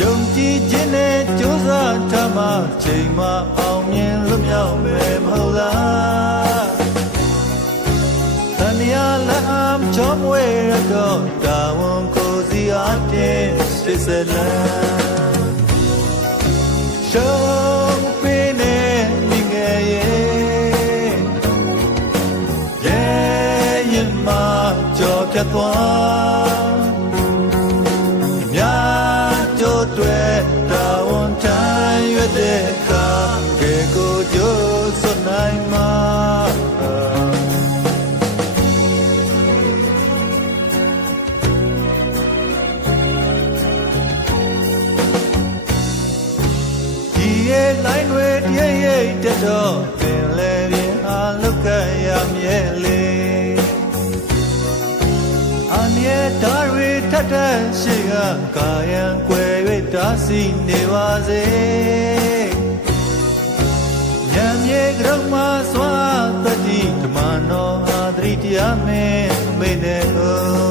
ယုံကြည်ခြင်းနဲ့ကြိုးစားထားမှချိန်မှအောင်မြင်လွတ်မြောက်မယ်မဟုတ်လားတန်ရာလက်အားချောမွေရတော့တာဝန်ကိုစီအားဖြင့်စိတ်ဆက်လန်းရှုံးပေးနေမိငယ်ရဲ့ရင်မကြော်ဖြတ်သွားများကြိုးတွေတာဝန်ထမ်းရွက်တဲ့အခါကဲကိုကြိုးစွနိုင်မှာလိုင်းတွေတရိပ်ရိပ်တက်တော့ပင်လေပြင်းအားလုတ်ခဲ့ရမြဲလေအမြဲဓာရီထက်တဲ့ရှိကကာယံကွယ်၍တားဆီးနေပါစေညံမြေကြောက်မှစွာတတိဓမ္မနောအာသတိတရားမင်းမေနဲ့ကို